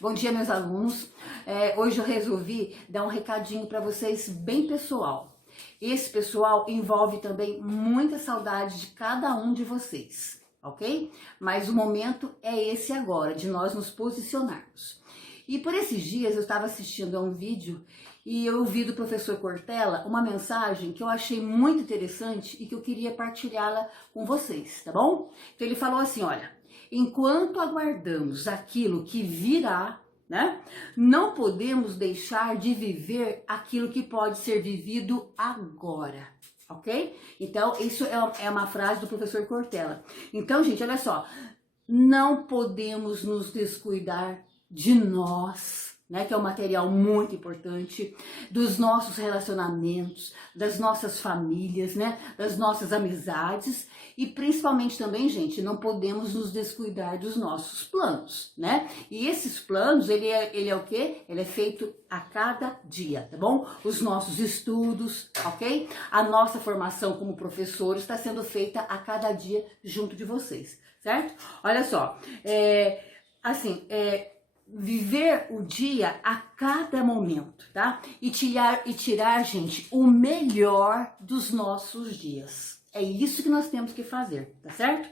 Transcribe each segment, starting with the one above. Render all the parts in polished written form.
Bom dia, meus alunos. Hoje eu resolvi dar um recadinho para vocês bem pessoal. Esse pessoal envolve também muita saudade de cada um de vocês, ok? Mas o momento é esse agora, de nós nos posicionarmos. E por esses dias eu estava assistindo a um vídeo e eu ouvi do professor Cortella uma mensagem que eu achei muito interessante e que eu queria partilhá-la com vocês, tá bom? Então ele falou assim, olha, enquanto aguardamos aquilo que virá, né, não podemos deixar de viver aquilo que pode ser vivido agora, ok? Então, isso é uma frase do professor Cortella. Então, gente, olha só, não podemos nos descuidar de nós, né, que é um material muito importante, dos nossos relacionamentos, das nossas famílias, né, das nossas amizades e principalmente também, gente, não podemos nos descuidar dos nossos planos, né? E esses planos, ele é o quê? Ele é feito a cada dia, tá bom? Os nossos estudos, ok? A nossa formação como professores está sendo feita a cada dia junto de vocês, certo? Olha só, viver o dia a cada momento, tá? E tirar, gente, o melhor dos nossos dias. É isso que nós temos que fazer, tá certo?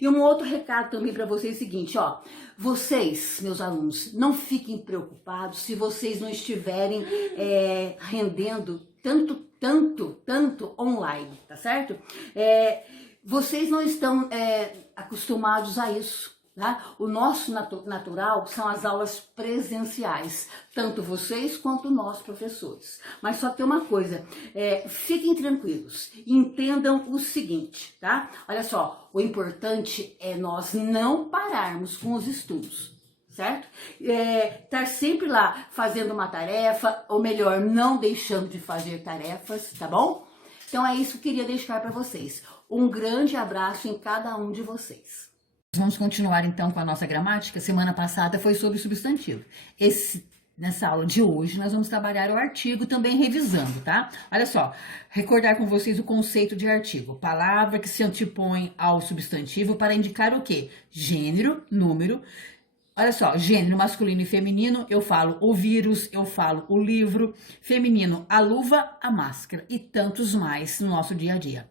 E um outro recado também para vocês é o seguinte, ó. Vocês, meus alunos, não fiquem preocupados se vocês não estiverem rendendo tanto online, tá certo? Vocês não estão acostumados a isso. Tá? O nosso natural são as aulas presenciais, tanto vocês quanto nós professores. Mas só tem uma coisa, fiquem tranquilos, entendam o seguinte, tá? Olha só, o importante é nós não pararmos com os estudos, certo? Estar sempre lá fazendo uma tarefa, ou melhor, não deixando de fazer tarefas, tá bom? Então é isso que eu queria deixar para vocês. Um grande abraço em cada um de vocês. Vamos continuar então com a nossa gramática. Semana passada foi sobre substantivo. Nessa aula de hoje nós vamos trabalhar o artigo também revisando, tá? Olha só, recordar com vocês o conceito de artigo. Palavra que se antepõe ao substantivo para indicar o quê? Gênero, número. Olha só, gênero masculino e feminino, eu falo o vírus, eu falo o livro. Feminino, a luva, a máscara e tantos mais no nosso dia a dia.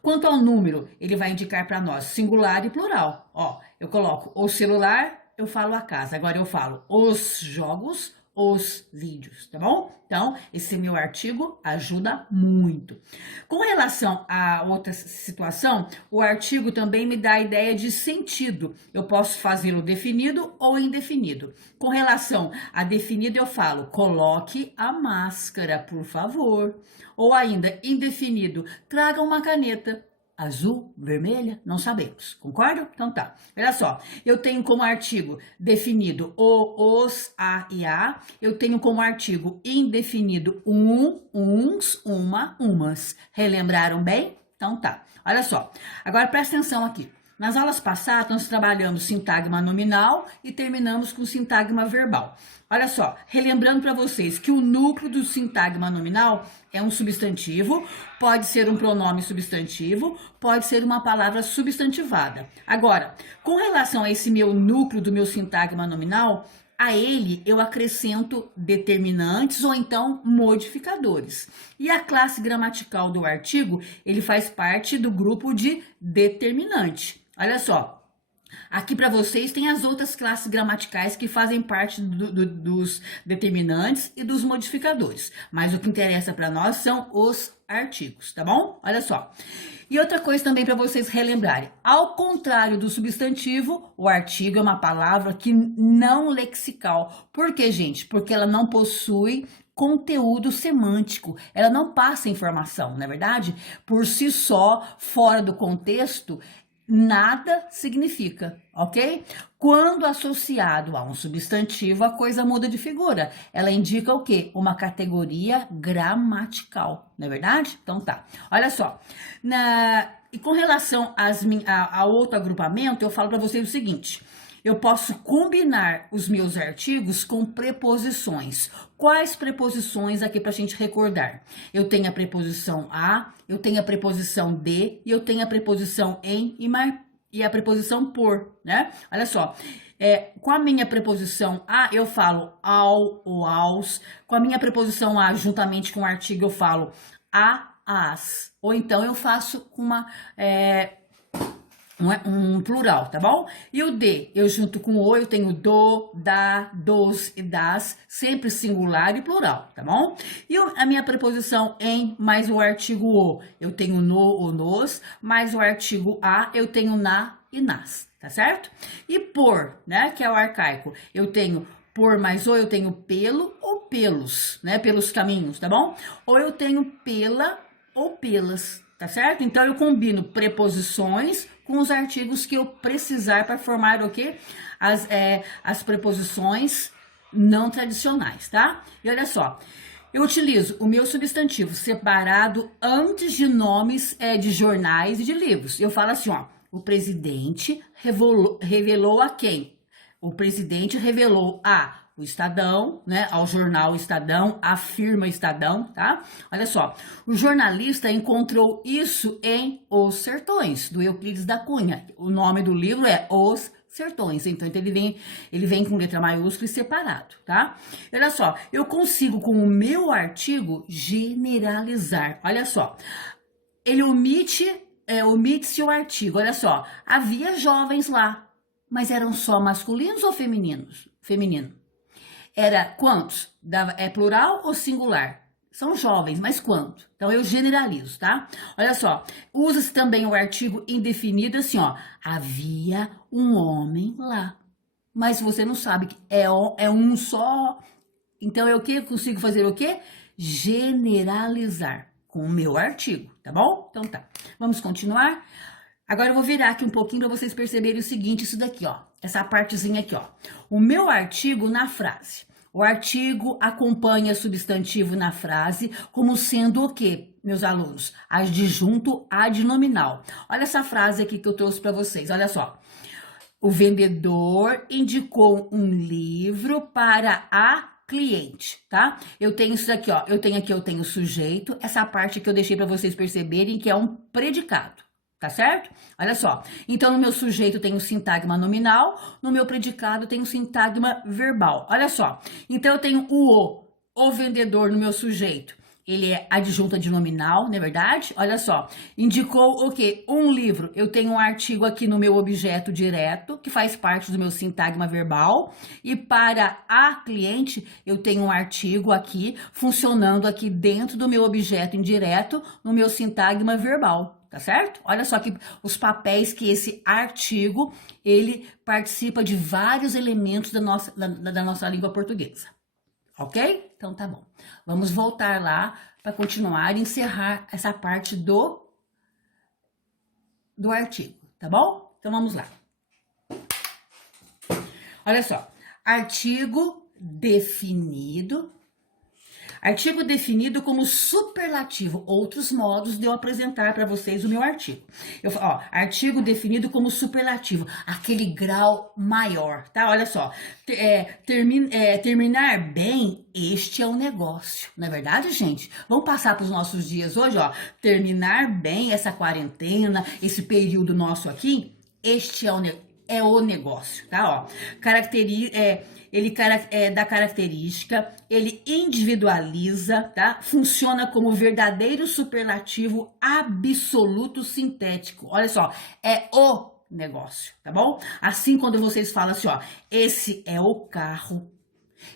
Quanto ao número, ele vai indicar para nós singular e plural. Ó, eu coloco o celular, eu falo a casa. Agora eu falo os jogos, os vídeos, tá bom? Então, esse meu artigo ajuda muito. Com relação a outra situação, o artigo também me dá a ideia de sentido. Eu posso fazê-lo definido ou indefinido. Com relação a definido, eu falo, coloque a máscara, por favor. Ou ainda, indefinido, traga uma caneta. Azul, vermelha, não sabemos, concorda? Então tá, olha só, eu tenho como artigo definido o, os, a e a, eu tenho como artigo indefinido uns, uma, umas, relembraram bem? Então tá, olha só, agora presta atenção aqui. Nas aulas passadas, nós trabalhamos sintagma nominal e terminamos com sintagma verbal. Olha só, relembrando para vocês que o núcleo do sintagma nominal é um substantivo, pode ser um pronome substantivo, pode ser uma palavra substantivada. Agora, com relação a esse meu núcleo do meu sintagma nominal, a ele eu acrescento determinantes ou então modificadores. E a classe gramatical do artigo, ele faz parte do grupo de determinante. Olha só, aqui para vocês tem as outras classes gramaticais que fazem parte dos determinantes e dos modificadores. Mas o que interessa para nós são os artigos, tá bom? Olha só. E outra coisa também para vocês relembrarem. Ao contrário do substantivo, o artigo é uma palavra que não lexical. Por quê, gente? Porque ela não possui conteúdo semântico, ela não passa informação, não é verdade? Por si só, fora do contexto, nada significa, ok? Quando associado a um substantivo, a coisa muda de figura. Ela indica o quê? Uma categoria gramatical, não é verdade? Então tá, olha só. E com relação ao outro agrupamento, eu falo para vocês o seguinte. Eu posso combinar os meus artigos com preposições. Quais preposições aqui para a gente recordar? Eu tenho a preposição a, eu tenho a preposição de, e eu tenho a preposição em e a preposição por, né? Olha só, Com a minha preposição a, eu falo ao ou aos. Com a minha preposição a, juntamente com o artigo, eu falo a, as. Ou então eu faço um plural, tá bom? E o de, eu junto com o, eu tenho do, da, dos e das, sempre singular e plural, tá bom? E a minha preposição em mais o artigo o, eu tenho no ou nos, mais o artigo a, eu tenho na e nas, tá certo? E por, né, que é o arcaico, eu tenho por mais o, eu tenho pelo ou pelos, né, pelos caminhos, tá bom? Ou eu tenho pela ou pelas, tá certo? Então eu combino preposições com os artigos que eu precisar para formar o quê? As preposições não tradicionais, tá? E olha só, eu utilizo o meu substantivo separado antes de nomes de jornais e de livros. Eu falo assim, ó, o presidente revelou a quem? O presidente revelou o Estadão, né, ao jornal Estadão, a firma Estadão, tá? Olha só, o jornalista encontrou isso em Os Sertões, do Euclides da Cunha. O nome do livro é Os Sertões, então ele vem com letra maiúscula e separado, tá? Olha só, eu consigo com o meu artigo generalizar, olha só, ele omite-se o artigo, olha só, havia jovens lá, mas eram só masculinos ou femininos? Feminino. Era quantos? É plural ou singular? São jovens, mas quanto? Então eu generalizo, tá? Olha só, usa-se também o artigo indefinido assim, ó. Havia um homem lá. Mas você não sabe que é um só. Então eu consigo fazer o quê? Generalizar com o meu artigo, tá bom? Então tá. Vamos continuar? Agora eu vou virar aqui um pouquinho para vocês perceberem o seguinte, isso daqui, ó. Essa partezinha aqui, ó. O meu artigo na frase. O artigo acompanha substantivo na frase como sendo o quê, meus alunos? Adjunto adnominal. Olha essa frase aqui que eu trouxe para vocês, olha só. O vendedor indicou um livro para a cliente, tá? Eu tenho isso daqui, ó. Eu tenho o sujeito, essa parte que eu deixei para vocês perceberem que é um predicado. Tá certo? Olha só. Então, no meu sujeito tem o sintagma nominal, no meu predicado tem o sintagma verbal. Olha só. Então, eu tenho o vendedor no meu sujeito. Ele é adjunto adnominal, não é verdade? Olha só. Indicou o quê? Um livro. Eu tenho um artigo aqui no meu objeto direto, que faz parte do meu sintagma verbal. E para a cliente, eu tenho um artigo aqui, funcionando aqui dentro do meu objeto indireto, no meu sintagma verbal. Tá certo? Olha só que os papéis que esse artigo, ele participa de vários elementos da nossa língua portuguesa. Ok? Então tá bom. Vamos voltar lá para continuar e encerrar essa parte do artigo, tá bom? Então vamos lá. Olha só. Artigo definido. Artigo definido como superlativo, outros modos de eu apresentar para vocês o meu artigo. Artigo definido como superlativo, aquele grau maior, tá? Olha só, terminar bem, este é o negócio, não é verdade, gente? Vamos passar para os nossos dias hoje, ó. Terminar bem essa quarentena, esse período nosso aqui, este é o negócio, tá? Ó, ele dá característica, ele individualiza, tá? Funciona como verdadeiro superlativo absoluto sintético. Olha só, é o negócio, tá bom? Assim, quando vocês falam assim, ó, esse é o carro,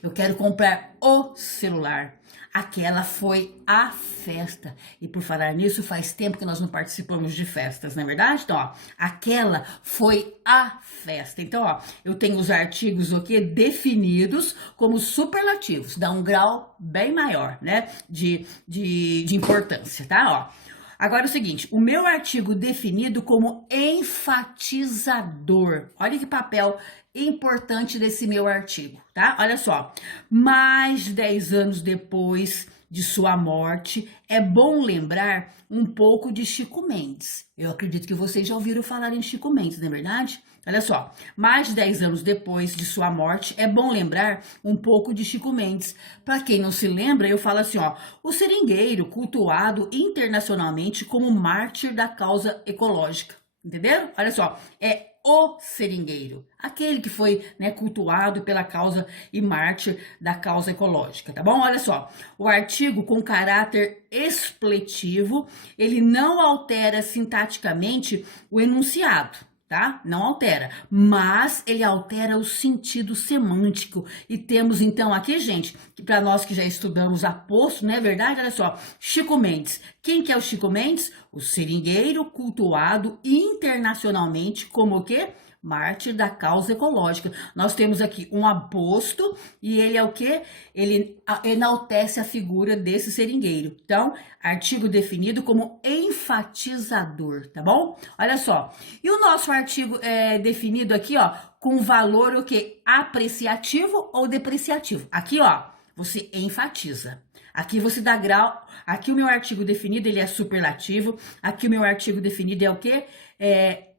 eu quero comprar o celular. Aquela foi a festa. E por falar nisso, faz tempo que nós não participamos de festas, não é verdade? Então, ó, aquela foi a festa. Então, ó, eu tenho os artigos aqui definidos como superlativos. Dá um grau bem maior, né? De importância, tá? Ó. Agora é o seguinte, o meu artigo definido como enfatizador. Olha que papel importante desse meu artigo, tá? Olha só, mais de 10 anos depois de sua morte, é bom lembrar um pouco de Chico Mendes. Eu acredito que vocês já ouviram falar em Chico Mendes, não é verdade? Olha só, mais de 10 anos depois de sua morte, é bom lembrar um pouco de Chico Mendes. Para quem não se lembra, eu falo assim, ó, o seringueiro cultuado internacionalmente como mártir da causa ecológica. Entenderam? Olha só, é o seringueiro, aquele que foi, né, cultuado pela causa e mártir da causa ecológica, tá bom? Olha só, o artigo com caráter expletivo, ele não altera sintaticamente o enunciado, tá? Não altera, mas ele altera o sentido semântico. E temos então aqui, gente, que para nós que já estudamos aposto, não é verdade? Olha só, Chico Mendes. Quem que é o Chico Mendes? O seringueiro cultuado internacionalmente como o quê? Mártir da causa ecológica. Nós temos aqui um aposto e ele é o quê? Ele enaltece a figura desse seringueiro. Então, artigo definido como enfatizador, tá bom? Olha só. E o nosso artigo é definido aqui, ó, com valor o quê? Apreciativo ou depreciativo. Aqui, ó, você enfatiza. Aqui você dá grau. Aqui o meu artigo definido, ele é superlativo. Aqui o meu artigo definido é o quê?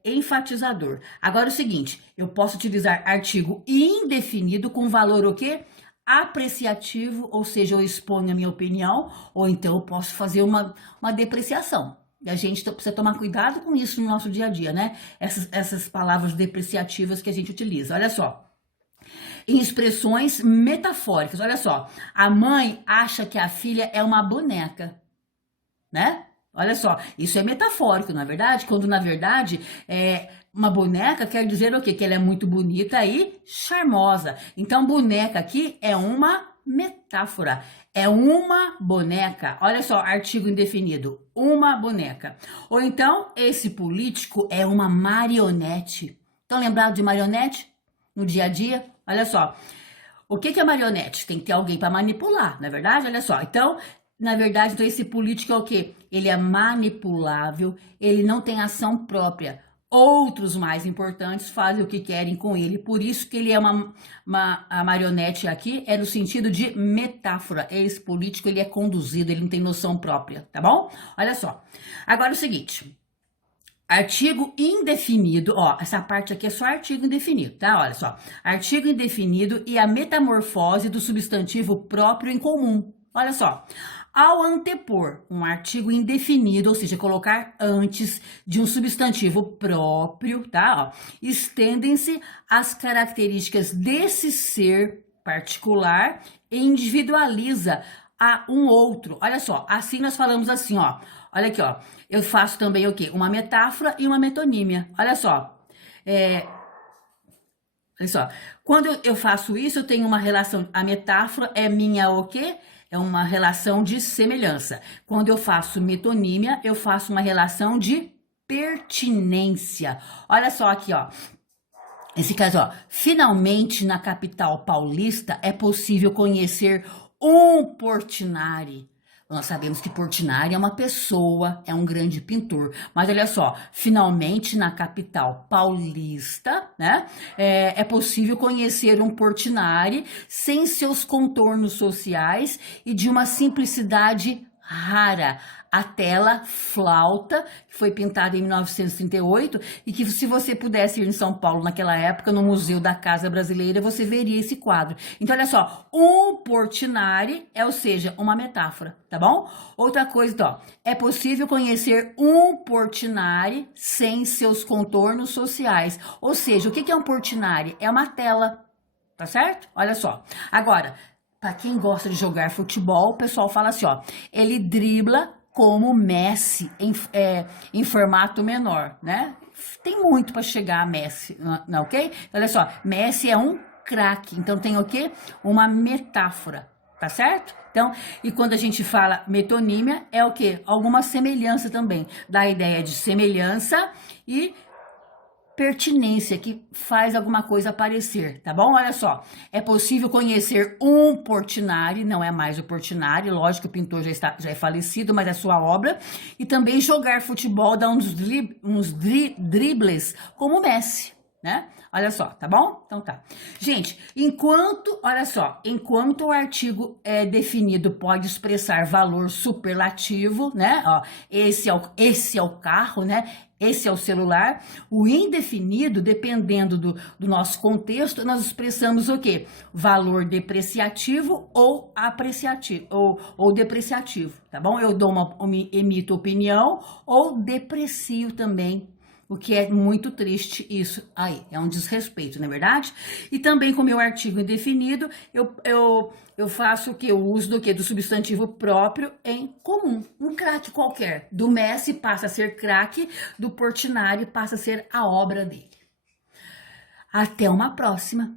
Enfatizador. Agora é o seguinte, eu posso utilizar artigo indefinido com valor o quê? Apreciativo, ou seja, eu exponho a minha opinião, ou então eu posso fazer uma depreciação. E a gente precisa tomar cuidado com isso no nosso dia a dia, né? Essas palavras depreciativas que a gente utiliza. Olha só. Em expressões metafóricas, olha só. A mãe acha que a filha é uma boneca, né? Olha só, isso é metafórico, não é verdade? Quando, na verdade, uma boneca quer dizer o quê? Que ela é muito bonita e charmosa. Então, boneca aqui é uma metáfora. É uma boneca. Olha só, artigo indefinido. Uma boneca. Ou então, esse político é uma marionete. Estão lembrados de marionete? No dia a dia? Olha só. O que é marionete? Tem que ter alguém para manipular, não é verdade? Olha só. Então, na verdade, então esse político é o quê? Ele é manipulável, ele não tem ação própria. Outros mais importantes fazem o que querem com ele. Por isso que ele é a marionete aqui, é no sentido de metáfora. Esse político, ele é conduzido, ele não tem noção própria, tá bom? Olha só. Agora é o seguinte. Artigo indefinido, ó, essa parte aqui é só artigo indefinido, tá? Olha só. Artigo indefinido e a metamorfose do substantivo próprio em comum. Olha só. Ao antepor um artigo indefinido, ou seja, colocar antes de um substantivo próprio, tá? Estendem-se as características desse ser particular e individualiza a um outro. Olha só, assim nós falamos assim, ó. Olha aqui, ó. Eu faço também o quê? Uma metáfora e uma metonímia. Olha só. Olha só. Quando eu faço isso, eu tenho uma relação. A metáfora é minha o quê? É uma relação de semelhança. Quando eu faço metonímia, eu faço uma relação de pertinência. Olha só aqui, ó. Esse caso, ó. Finalmente, na capital paulista, é possível conhecer um Portinari. Nós sabemos que Portinari é uma pessoa, é um grande pintor. Mas olha só, finalmente na capital paulista, né, é possível conhecer um Portinari sem seus contornos sociais e de uma simplicidade rara. A tela Flauta, que foi pintada em 1938, e que se você pudesse ir em São Paulo naquela época, no Museu da Casa Brasileira, você veria esse quadro. Então, olha só, um Portinari ou seja, uma metáfora, tá bom? Outra coisa, então, é possível conhecer um Portinari sem seus contornos sociais. Ou seja, o que é um Portinari? É uma tela, tá certo? Olha só. Agora, para quem gosta de jogar futebol, o pessoal fala assim, ó, ele dribla como Messi em formato menor, né? Tem muito para chegar a Messi, não, ok? Olha só, Messi é um craque, então tem o quê? Uma metáfora, tá certo? Então, e quando a gente fala metonímia, é o quê? Alguma semelhança também, da ideia de semelhança e pertinência, que faz alguma coisa aparecer, tá bom? Olha só, é possível conhecer um Portinari, não é mais o Portinari, lógico que o pintor já é falecido, mas é sua obra, e também jogar futebol, dar uns dribles como o Messi, né? Olha só, tá bom? Então tá. Gente, olha só, enquanto o artigo definido pode expressar valor superlativo, né? Ó, esse é o carro, né? Esse é o celular. O indefinido, dependendo do nosso contexto, nós expressamos o quê? Valor depreciativo ou apreciativo, ou depreciativo, tá bom? Eu emito opinião ou deprecio também O que é muito triste isso aí, é um desrespeito, não é verdade? E também com o meu artigo indefinido, eu faço o que? O uso do que? Do substantivo próprio em comum. Um craque qualquer. Do Messi passa a ser craque, do Portinari passa a ser a obra dele. Até uma próxima.